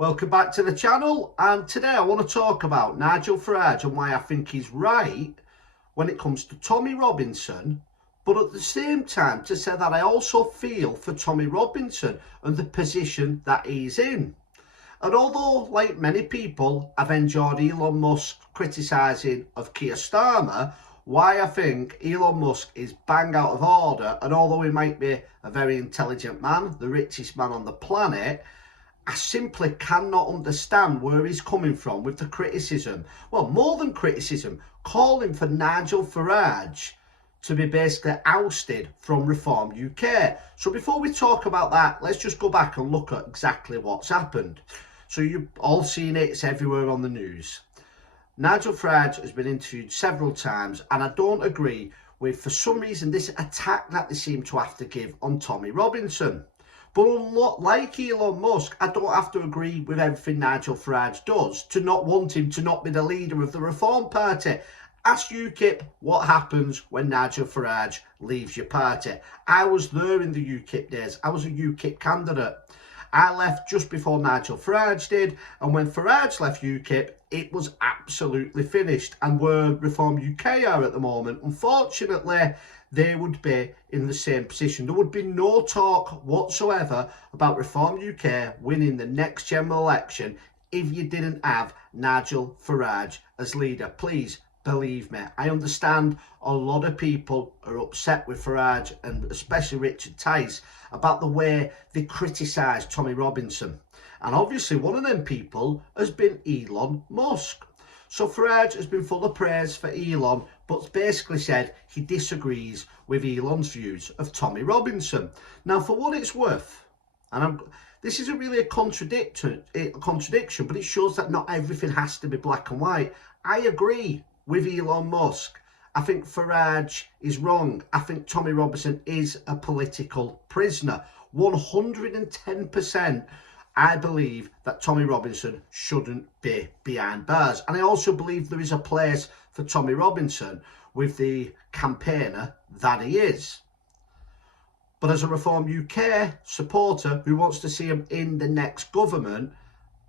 Welcome back to the channel, and today I want to talk about Nigel Farage and why I think he's right when it comes to Tommy Robinson, but at the same time to say that I also feel for Tommy Robinson and the position that he's in. And although, like many people, I've enjoyed Elon Musk criticising of Keir Starmer, why I think Elon Musk is bang out of order, and although he might be a very intelligent man, the richest man on the planet, I simply cannot understand where he's coming from with the criticism. Well, more than criticism, calling for Nigel Farage to be basically ousted from Reform UK. So before we talk about that, let's just go back and look at exactly what's happened. So you've all seen it, it's everywhere on the news. Nigel Farage has been interviewed several times, and I don't agree with, for some reason, this attack that they seem to have to give on Tommy Robinson. But like Elon Musk, I don't have to agree with everything Nigel Farage does to not want him to not be the leader of the Reform Party. Ask UKIP what happens when Nigel Farage leaves your party. I was there in the UKIP days. I was a UKIP candidate. I left just before Nigel Farage did, and when Farage left UKIP, it was absolutely finished. And where Reform UK are at the moment, unfortunately, they would be in the same position. There would be no talk whatsoever about Reform UK winning the next general election if you didn't have Nigel Farage as leader. Please believe me, I understand a lot of people are upset with Farage, and especially Richard Tice, about the way they criticise Tommy Robinson. And obviously one of them people has been Elon Musk. So Farage has been full of praise for Elon, but basically said he disagrees with Elon's views of Tommy Robinson. Now, for what it's worth, and this isn't really a contradiction, but it shows that not everything has to be black and white. I agree with Elon Musk. I think Farage is wrong. I think Tommy Robinson is a political prisoner. 110%. I believe that Tommy Robinson shouldn't be behind bars. And I also believe there is a place for Tommy Robinson with the campaigner that he is. But as a Reform UK supporter who wants to see him in the next government,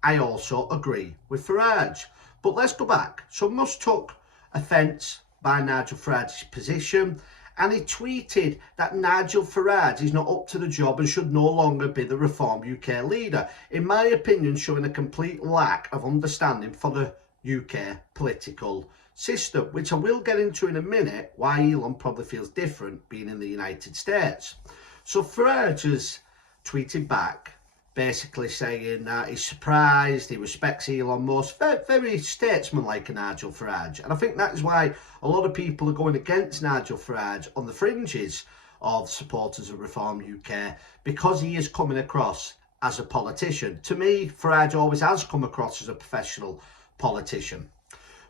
I also agree with Farage. But let's go back. So Musk took offence by Nigel Farage's position, and he tweeted that Nigel Farage is not up to the job and should no longer be the Reform UK leader. In my opinion, showing a complete lack of understanding for the UK political system, which I will get into in a minute, why Elon probably feels different being in the United States. So Farage has tweeted back, basically saying that he's surprised, he respects Elon Musk, very statesmanlike a Nigel Farage. And I think that is why a lot of people are going against Nigel Farage on the fringes of supporters of Reform UK, because he is coming across as a politician. To me, Farage always has come across as a professional politician.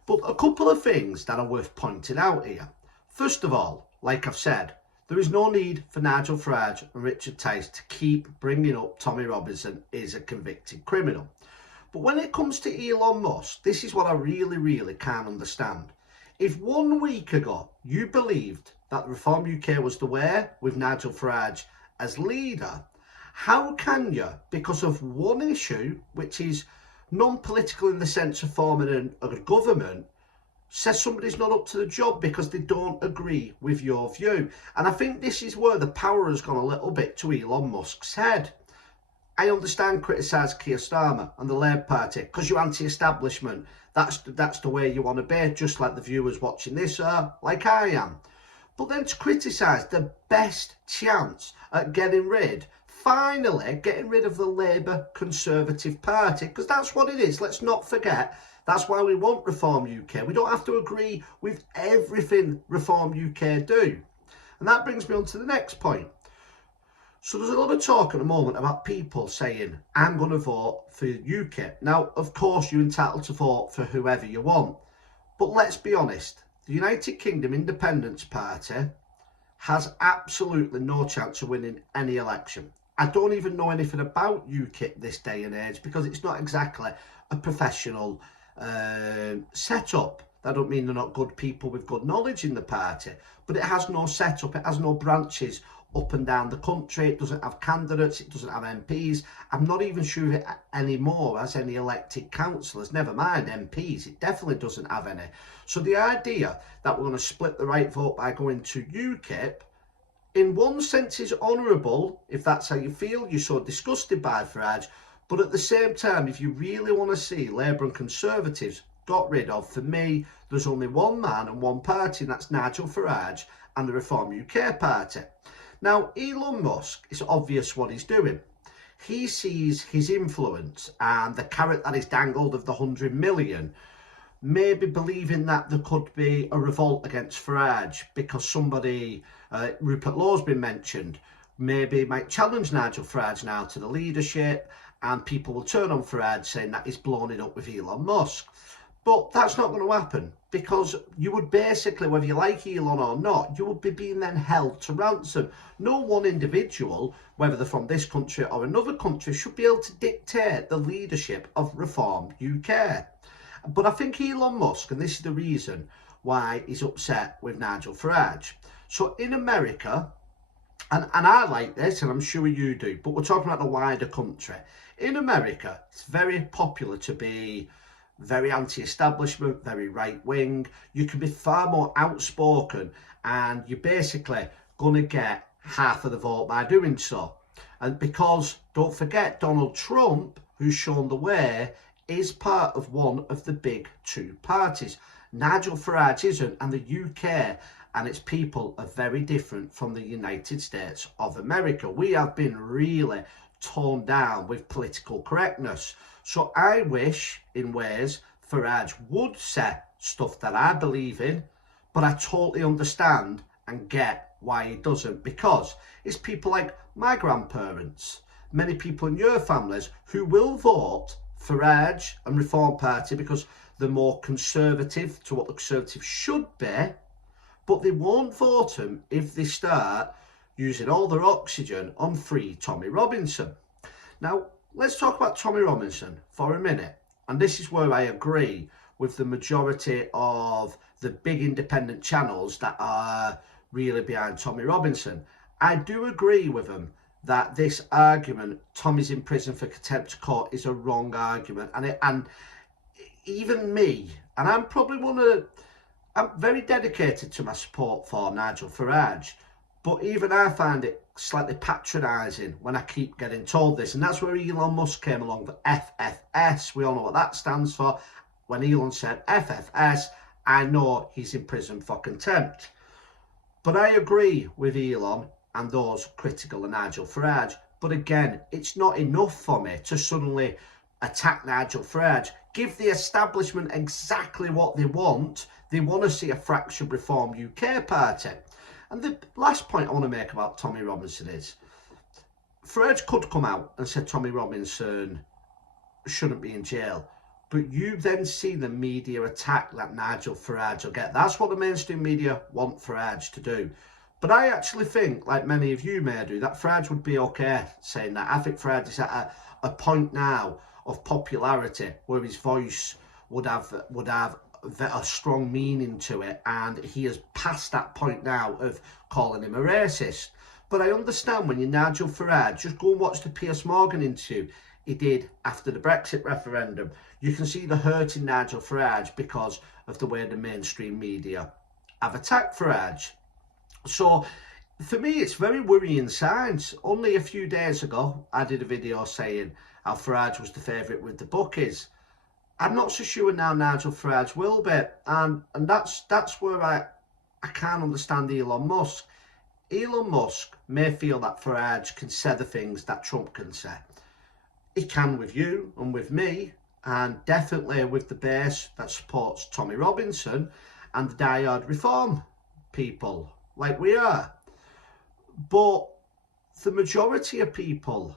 But a couple of things that are worth pointing out here. First of all, like I've said, there is no need for Nigel Farage and Richard Tice to keep bringing up Tommy Robinson is a convicted criminal. But when it comes to Elon Musk, this is what I really can't understand. If 1 week ago you believed that Reform UK was the way with Nigel Farage as leader, how can you, because of one issue, which is non-political in the sense of forming a government, say somebody's not up to the job because they don't agree with your view? And I think this is where the power has gone a little bit to Elon Musk's head. I understand criticise Keir Starmer and the Labour Party because you're anti-establishment. That's the way you want to be, just like the viewers watching this are, like I am. But then to criticise the best chance at finally getting rid of the Labour Conservative Party, because that's what it is. Let's not forget, that's why we want Reform UK. We don't have to agree with everything Reform UK do. And that brings me on to the next point. So there's a lot of talk at the moment about people saying, I'm going to vote for UKIP. Now, of course, you're entitled to vote for whoever you want. But let's be honest, the United Kingdom Independence Party has absolutely no chance of winning any election. I don't even know anything about UKIP this day and age because it's not exactly a professional setup. That don't mean they're not good people with good knowledge in the party, but it has no setup, it has no branches up and down the country. It doesn't have candidates, it doesn't have MPs. I'm not even sure if it anymore has any elected councillors, never mind MPs. It definitely doesn't have any. So the idea that we're going to split the right vote by going to UKIP, in one sense is honourable, if that's how you feel. You're so disgusted by Farage. But at the same time, if you really want to see Labour and Conservatives got rid of, for me, there's only one man and one party, and that's Nigel Farage and the Reform UK party. Now, Elon Musk, it's obvious what he's doing. He sees his influence and the carrot that is dangled of the 100 million, maybe believing that there could be a revolt against Farage because somebody, Rupert Law's been mentioned, maybe might challenge Nigel Farage now to the leadership, and people will turn on Farage saying that he's blown it up with Elon Musk. But that's not going to happen, because you would basically, whether you like Elon or not, you would be being then held to ransom. No one individual, whether they're from this country or another country, should be able to dictate the leadership of Reform UK. But I think Elon Musk, and this is the reason why he's upset with Nigel Farage. So in America, and I like this, and I'm sure you do, but we're talking about the wider country. In America, it's very popular to be very anti-establishment, very right-wing. You can be far more outspoken, and you're basically going to get half of the vote by doing so. And because, don't forget, Donald Trump, who's shown the way, is part of one of the big two parties. Nigel Farage isn't, and the UK and its people are very different from the United States of America. We have been really toned down with political correctness. So I wish, in ways, Farage would say stuff that I believe in, but I totally understand and get why he doesn't, because it's people like my grandparents, many people in your families, who will vote Farage and Reform Party because they're more conservative to what the Conservatives should be, but they won't vote him if they start using all their oxygen on free Tommy Robinson. Now, let's talk about Tommy Robinson for a minute. And this is where I agree with the majority of the big independent channels that are really behind Tommy Robinson. I do agree with them that this argument, Tommy's in prison for contempt of court, is a wrong argument. And even me, and I'm very dedicated to my support for Nigel Farage, but even I find it slightly patronising when I keep getting told this. And that's where Elon Musk came along, the FFS. We all know what that stands for. When Elon said FFS, I know he's in prison for contempt. But I agree with Elon and those critical of Nigel Farage. But again, it's not enough for me to suddenly attack Nigel Farage. Give the establishment exactly what they want. They want to see a fractured Reform UK party. And the last point I want to make about Tommy Robinson is, Farage could come out and say Tommy Robinson shouldn't be in jail, but you then see the media attack that Nigel Farage will get. That's what the mainstream media want Farage to do. But I actually think, like many of you may do, that Farage would be okay saying that. I think Farage is at a point now of popularity where his voice would have a strong meaning to it, and he has passed that point now of calling him a racist. But I understand when you're Nigel Farage, just go and watch the Piers Morgan interview he did after the Brexit referendum. You can see the hurt in Nigel Farage because of the way the mainstream media have attacked Farage. So for me, it's very worrying signs. Only a few days ago, I did a video saying how Farage was the favourite with the bookies. I'm not so sure now Nigel Farage will be, and that's where I can't understand Elon Musk. Elon Musk may feel that Farage can say the things that Trump can say. He can with you and with me, and definitely with the base that supports Tommy Robinson and the diehard Reform people like we are. But the majority of people,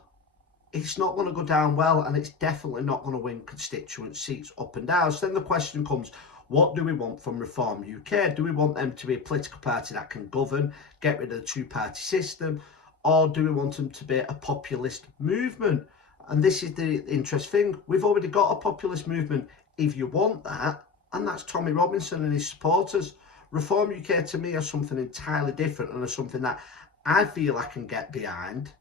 it's not going to go down well, and it's definitely not going to win constituent seats up and down. So then the question comes, what do we want from Reform UK? Do we want them to be a political party that can govern, get rid of the two-party system, or do we want them to be a populist movement? And this is the interesting thing. We've already got a populist movement, if you want that, and that's Tommy Robinson and his supporters. Reform UK to me are something entirely different, and are something that I feel I can get behind,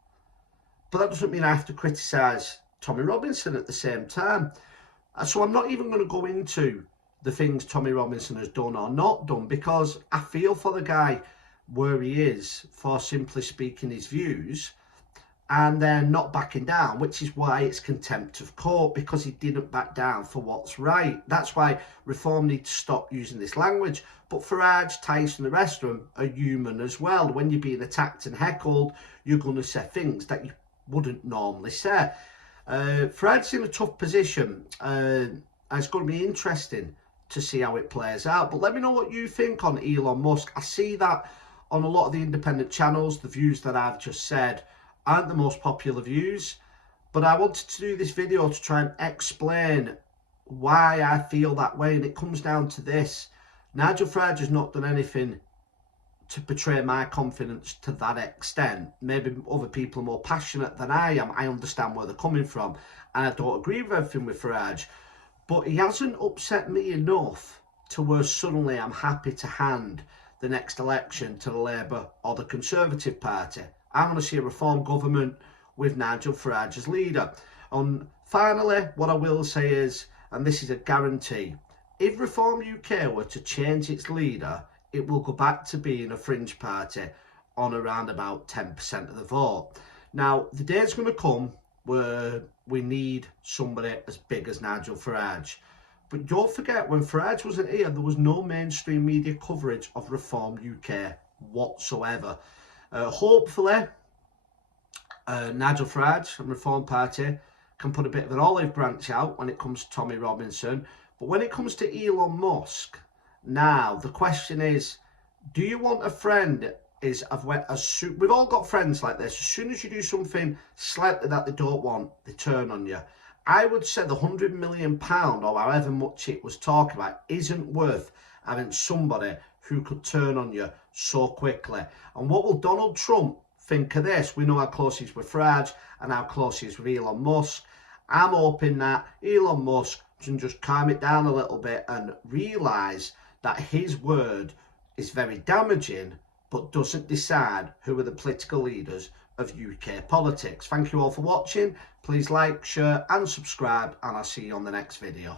but that doesn't mean I have to criticise Tommy Robinson at the same time. So I'm not even going to go into the things Tommy Robinson has done or not done, because I feel for the guy where he is for simply speaking his views and then not backing down, which is why it's contempt of court, because he didn't back down for what's right. That's why Reform need to stop using this language. But Farage, Tyson, the rest of them are human as well. When you're being attacked and heckled, you're going to say things that you wouldn't normally say. Farage's in a tough position, and it's going to be interesting to see how it plays out. But let me know what you think on Elon Musk. I see that on a lot of the independent channels, the views that I've just said aren't the most popular views, but I wanted to do this video to try and explain why I feel that way, and it comes down to this. Nigel Farage has not done anything to betray my confidence to that extent. Maybe other people are more passionate than I am. I understand where they're coming from, and I don't agree with everything with Farage, but he hasn't upset me enough to where suddenly I'm happy to hand the next election to the Labour or the Conservative Party. I want to see a Reform government with Nigel Farage as leader. And finally, what I will say is, and this is a guarantee, if Reform UK were to change its leader, it will go back to being a fringe party on around about 10% of the vote. Now, the day's going to come where we need somebody as big as Nigel Farage. But don't forget, when Farage wasn't here, there was no mainstream media coverage of Reform UK whatsoever. Hopefully, Nigel Farage and Reform Party can put a bit of an olive branch out when it comes to Tommy Robinson. But when it comes to Elon Musk, now the question is, do you want a friend? We've all got friends like this. As soon as you do something slightly that they don't want, they turn on you. I would say the £100 million, or however much it was talking about, isn't worth having somebody who could turn on you so quickly. And what will Donald Trump think of this? We know how close he is with Farage and how close he is with Elon Musk. I'm hoping that Elon Musk can just calm it down a little bit and realise that his word is very damaging, but doesn't decide who are the political leaders of UK politics. Thank you all for watching. Please like, share and subscribe, and I'll see you on the next video.